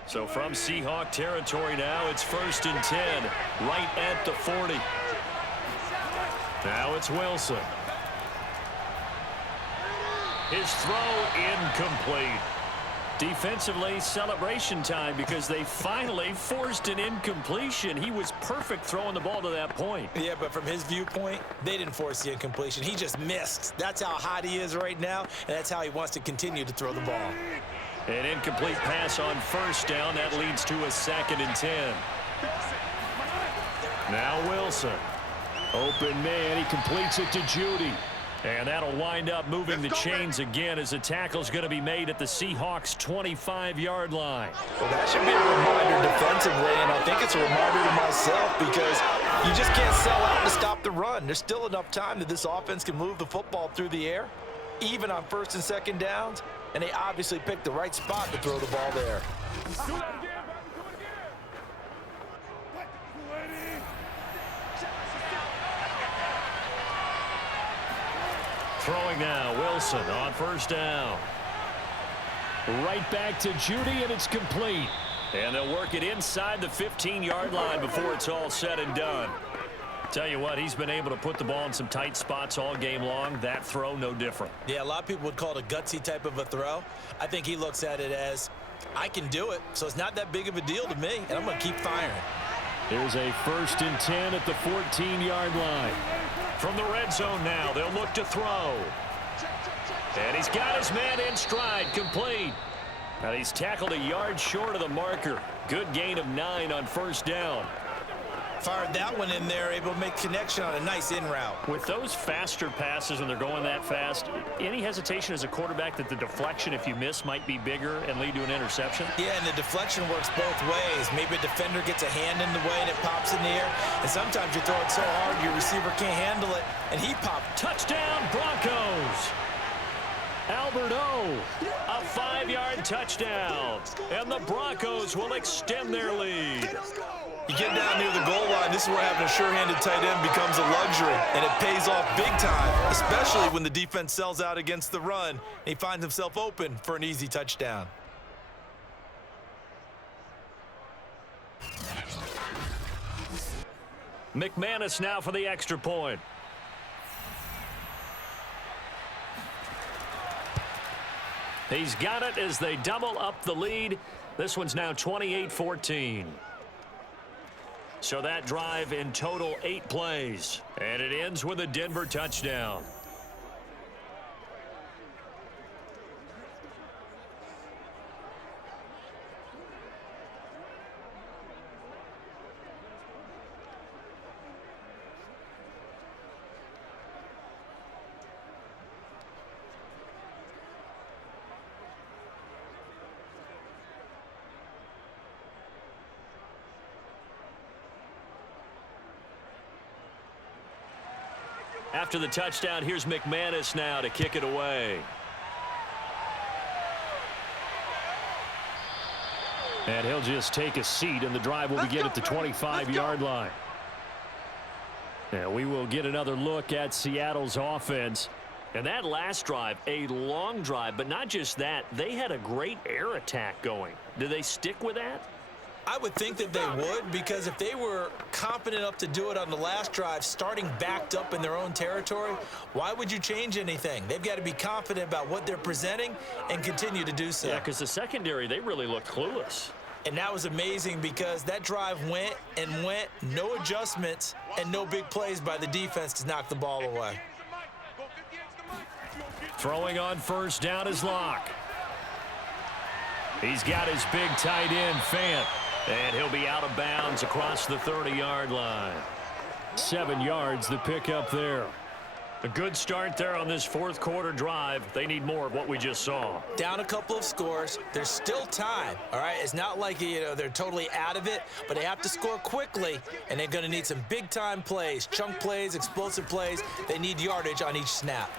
So from Seahawk territory now, it's 1st and 10, right at the 40. Now it's Wilson. His throw incomplete. Defensively, celebration time because they finally forced an incompletion. He was perfect throwing the ball to that point. Yeah, but from his viewpoint, they didn't force the incompletion. He just missed. That's how hot he is right now, and that's how he wants to continue to throw the ball. An incomplete pass on 1st down. That leads to a 2nd and 10. Now Wilson. Open man. He completes it to Judy. And that'll wind up moving the chains again as the tackle's going to be made at the Seahawks' 25-yard line. Well, that should be a reminder defensively, and I think it's a reminder to myself because you just can't sell out to stop the run. There's still enough time that this offense can move the football through the air, even on first and second downs, and they obviously picked the right spot to throw the ball there. Throwing now, Wilson on first down. Right back to Judy, and it's complete. And they'll work it inside the 15-yard line before it's all said and done. Tell you what, he's been able to put the ball in some tight spots all game long. That throw, no different. Yeah, a lot of people would call it a gutsy type of a throw. I think he looks at it as, I can do it, so it's not that big of a deal to me, and I'm going to keep firing. Here's a 1st and 10 at the 14-yard line. From the red zone now, they'll look to throw. And he's got his man in stride, complete. And he's tackled a yard short of the marker. Good gain of 9 on first down. Fired that one in there, able to make connection on a nice in route. With those faster passes when they're going that fast, any hesitation as a quarterback that the deflection, if you miss, might be bigger and lead to an interception? Yeah, and the deflection works both ways. Maybe a defender gets a hand in the way and it pops in the air. And sometimes you throw it so hard your receiver can't handle it, and he popped. Touchdown, Broncos! Alberto, a 5-yard touchdown. And the Broncos will extend their lead. You get down near the goal line, this is where having a sure-handed tight end becomes a luxury, and it pays off big time, especially when the defense sells out against the run, and he finds himself open for an easy touchdown. McManus now for the extra point. He's got it as they double up the lead. This one's now 28-14. So that drive in total 8 plays. And it ends with a Denver touchdown. After the touchdown, here's McManus now to kick it away. And he'll just take a seat, and the drive will begin at the 25-yard line. And we will get another look at Seattle's offense. And that last drive, a long drive, but not just that. They had a great air attack going. Do they stick with that? I would think that they would, because if they were confident enough to do it on the last drive, starting backed up in their own territory, why would you change anything? They've got to be confident about what they're presenting and continue to do so. Yeah, because the secondary, they really looked clueless. And that was amazing because that drive went and went, no adjustments, and no big plays by the defense to knock the ball away. Throwing on first down is Locke. He's got his big tight end, Fant. And he'll be out of bounds across the 30-yard line. 7 yards, the pickup there. A good start there on this fourth quarter drive. They need more of what we just saw. Down a couple of scores. There's still time, all right? It's not like, they're totally out of it, but they have to score quickly, and they're going to need some big-time plays, chunk plays, explosive plays. They need yardage on each snap.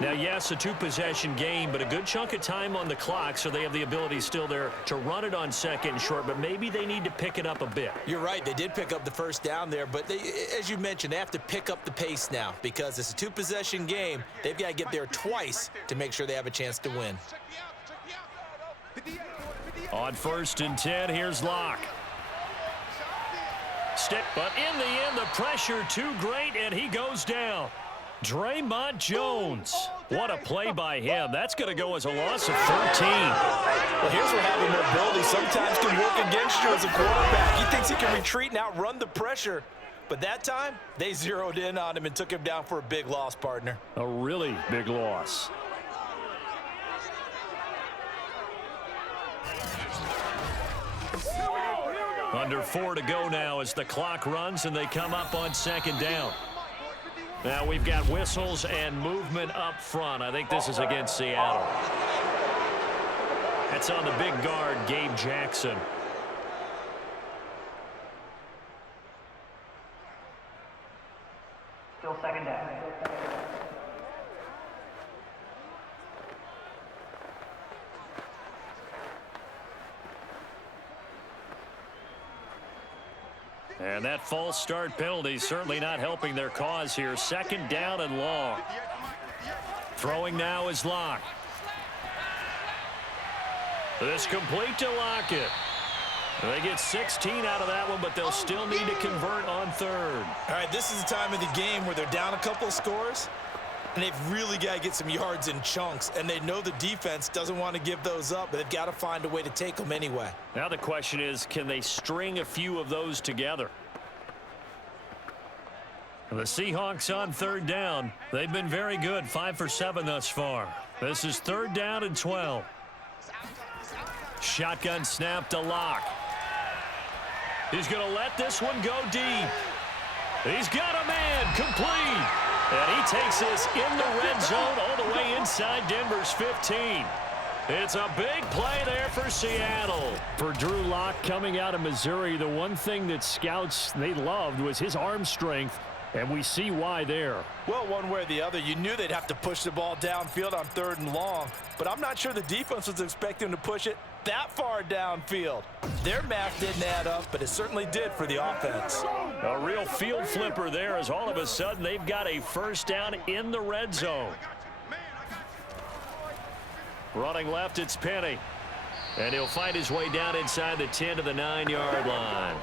Now, yes, a 2-possession game, but a good chunk of time on the clock, so they have the ability still there to run it on second and short, but maybe they need to pick it up a bit. You're right. They did pick up the first down there, but as you mentioned, they have to pick up the pace now because it's a 2-possession game. They've got to get there twice to make sure they have a chance to win. On 1st and 10, here's Locke. Stick, but in the end, the pressure too great, and he goes down. Draymond Jones. What a play by him. That's going to go as a loss of 13. Well, here's where having mobility sometimes can work against you as a quarterback. He thinks he can retreat and outrun the pressure. But that time, they zeroed in on him and took him down for a big loss, partner. A really big loss. Under 4 to go now as the clock runs and they come up on second down. Now we've got whistles and movement up front. I think this is against Seattle. That's on the big guard, Gabe Jackson. Still second down. And that false start penalty certainly not helping their cause here. Second down and long. Throwing now is Locke. This complete to Lockett. They get 16 out of that one, but they'll still need to convert on third. All right, this is the time of the game where they're down a couple of scores, and they've really got to get some yards in chunks, and they know the defense doesn't want to give those up, but they've got to find a way to take them anyway. Now the question is, can they string a few of those together? The Seahawks on third down. They've been very good, 5 for 7 thus far. This is third down and 12. Shotgun snap to Locke. He's going to let this one go deep. He's got a man complete. And he takes this in the red zone all the way inside Denver's 15. It's a big play there for Seattle. For Drew Lock coming out of Missouri, the one thing that scouts they loved was his arm strength, and we see why there. Well, one way or the other, you knew they'd have to push the ball downfield on third and long, but I'm not sure the defense was expecting to push it that far downfield. Their math didn't add up, but it certainly did for the offense. A real field flipper there as all of a sudden they've got a first down in the red zone. Running left, it's Penny. And he'll find his way down inside the 10 to the 9-yard line.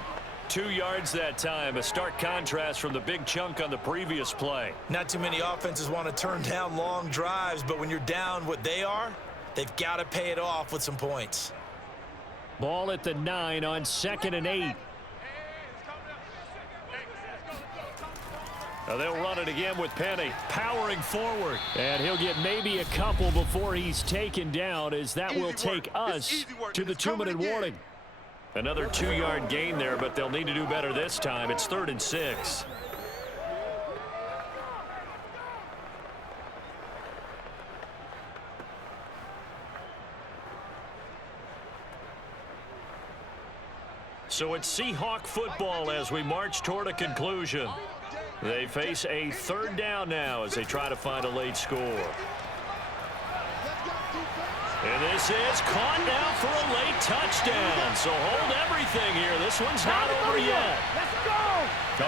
2 yards that time, a stark contrast from the big chunk on the previous play. Not too many offenses want to turn down long drives, but when you're down what they are, they've got to pay it off with some points. Ball at the 9 on 2nd and 8. Now they'll run it again with Penny, powering forward. And he'll get maybe a couple before he's taken down, as that will take us to the 2-minute warning. Another 2-yard gain there, but they'll need to do better this time. It's 3rd and 6. So it's Seahawk football as we march toward a conclusion. They face a 3rd down now as they try to find a late score. And this is caught now for a late touchdown. So hold everything here. This one's not over yet. Let's go!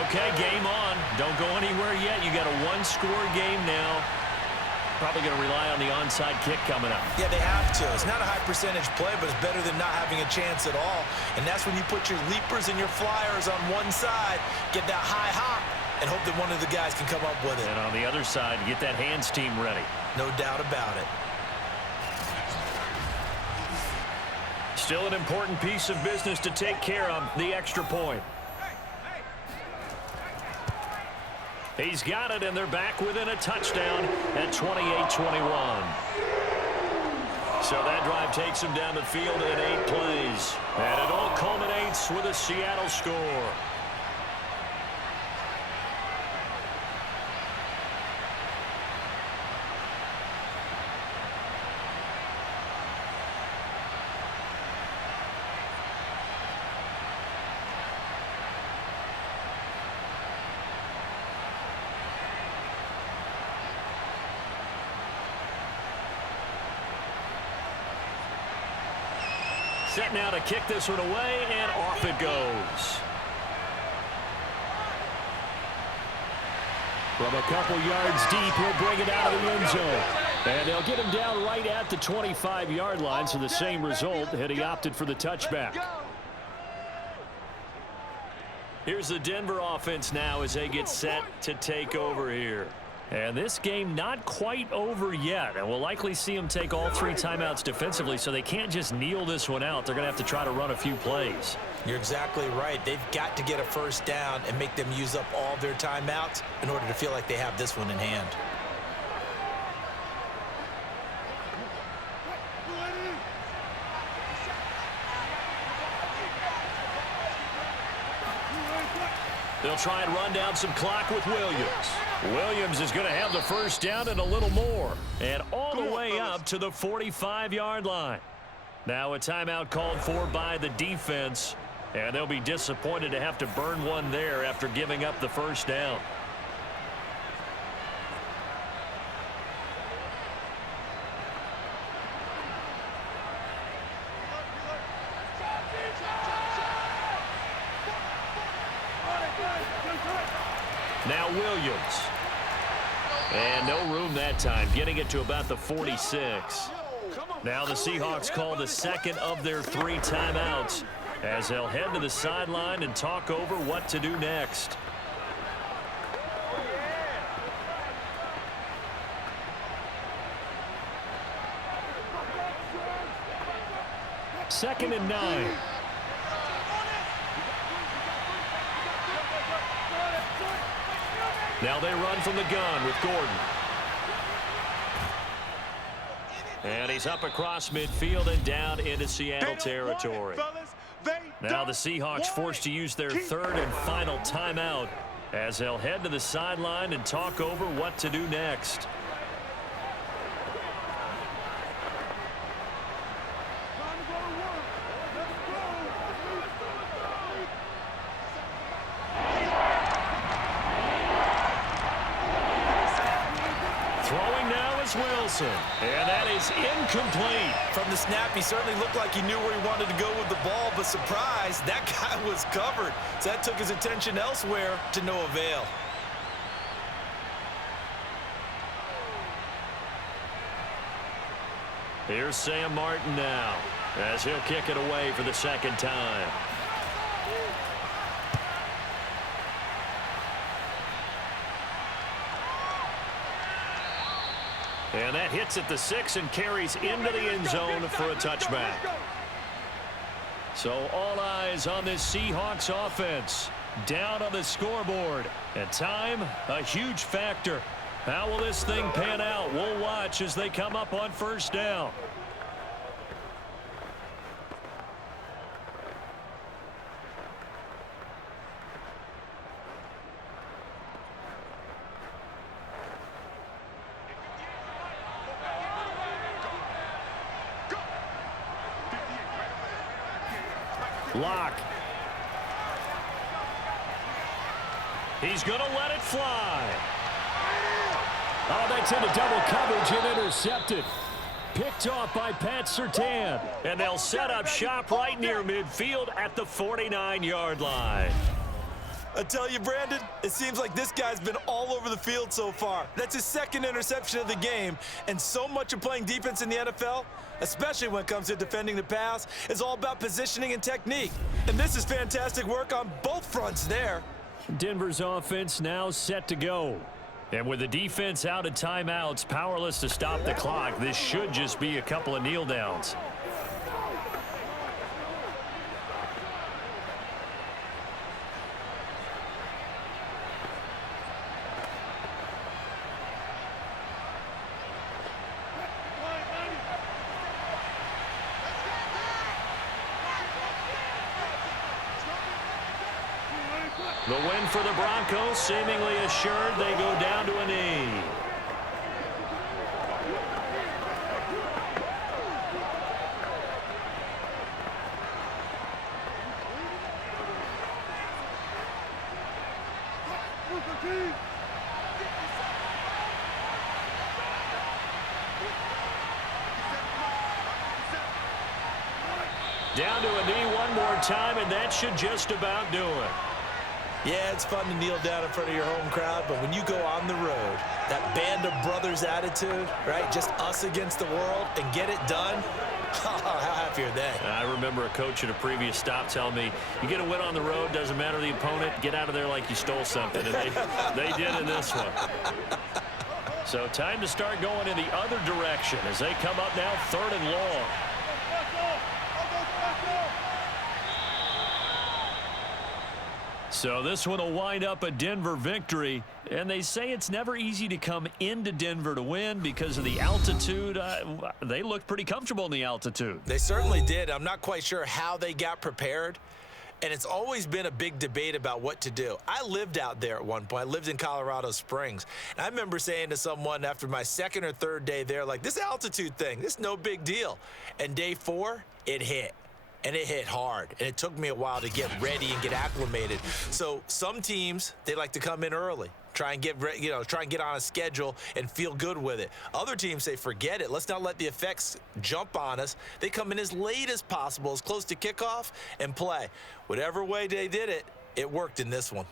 Okay, game on. Don't go anywhere yet. You got a 1-score game now. Probably going to rely on the onside kick coming up. Yeah, they have to. It's not a high percentage play, but it's better than not having a chance at all. And that's when you put your leapers and your flyers on one side, get that high hop, and hope that one of the guys can come up with it. And on the other side, get that hands team ready. No doubt about it. Still an important piece of business to take care of, the extra point. He's got it, and they're back within a touchdown at 28-21. So that drive takes them down the field in 8 plays. And it all culminates with a Seattle score. Set now to kick this one away, and off it goes. From a couple yards deep, he'll bring it out of the end zone. And they'll get him down right at the 25-yard line, so the same result, had he opted for the touchback. Here's the Denver offense now as they get set to take over here. And this game not quite over yet. And we'll likely see them take all 3 timeouts defensively, so they can't just kneel this one out. They're going to have to try to run a few plays. You're exactly right. They've got to get a first down and make them use up all their timeouts in order to feel like they have this one in hand. They'll try and run down some clock with Williams. Williams is going to have the first down and a little more. And all the way up to the 45-yard line. Now a timeout called for by the defense. And they'll be disappointed to have to burn one there after giving up the first down. Now Williams. And no room that time, getting it to about the 46. Now the Seahawks call the second of their 3 timeouts as they'll head to the sideline and talk over what to do next. Second and 9. Now they run from the gun with Gordon. And he's up across midfield and down into Seattle territory. Now the Seahawks forced to use their 3rd and final timeout as they'll head to the sideline and talk over what to do next. And that is incomplete. From the snap, he certainly looked like he knew where he wanted to go with the ball, but surprise, that guy was covered. So that took his attention elsewhere to no avail. Here's Sam Martin now as he'll kick it away for the second time. And that hits at the 6 and carries into the end zone for a touchback. So all eyes on this Seahawks offense. Down on the scoreboard. And time, a huge factor. How will this thing pan out? We'll watch as they come up on first down. Lock. He's going to let it fly. Oh, that's into double coverage and intercepted. Picked off by Pat Surtain. And they'll set up shop right near midfield at the 49-yard line. I tell you, Brandon, it seems like this guy's been all over the field so far. That's his 2nd interception of the game. And so much of playing defense in the NFL, especially when it comes to defending the pass, is all about positioning and technique. And this is fantastic work on both fronts there. Denver's offense now set to go. And with the defense out of timeouts, powerless to stop the clock, this should just be a couple of kneel downs. The win for the Broncos, seemingly assured, they go down to a knee. Down to a knee one more time, and that should just about do it. Yeah, it's fun to kneel down in front of your home crowd, but when you go on the road, that band of brothers attitude, right, just us against the world, and get it done, how happy are they? I remember a coach at a previous stop telling me, you get a win on the road, doesn't matter the opponent, get out of there like you stole something, and they did in this one. So time to start going in the other direction as they come up now 3rd and long. So this one will wind up a Denver victory. And they say it's never easy to come into Denver to win because of the altitude. They looked pretty comfortable in the altitude. They certainly did. I'm not quite sure how they got prepared. And it's always been a big debate about what to do. I lived out there at one point. I lived in Colorado Springs. And I remember saying to someone after my second or third day there, like, this altitude thing, this is no big deal. And day 4, it hit. And it hit hard. And it took me a while to get ready and get acclimated. So some teams, they like to come in early. Try and get on a schedule and feel good with it. Other teams say, forget it. Let's not let the effects jump on us. They come in as late as possible, as close to kickoff, and play. Whatever way they did it, it worked in this one.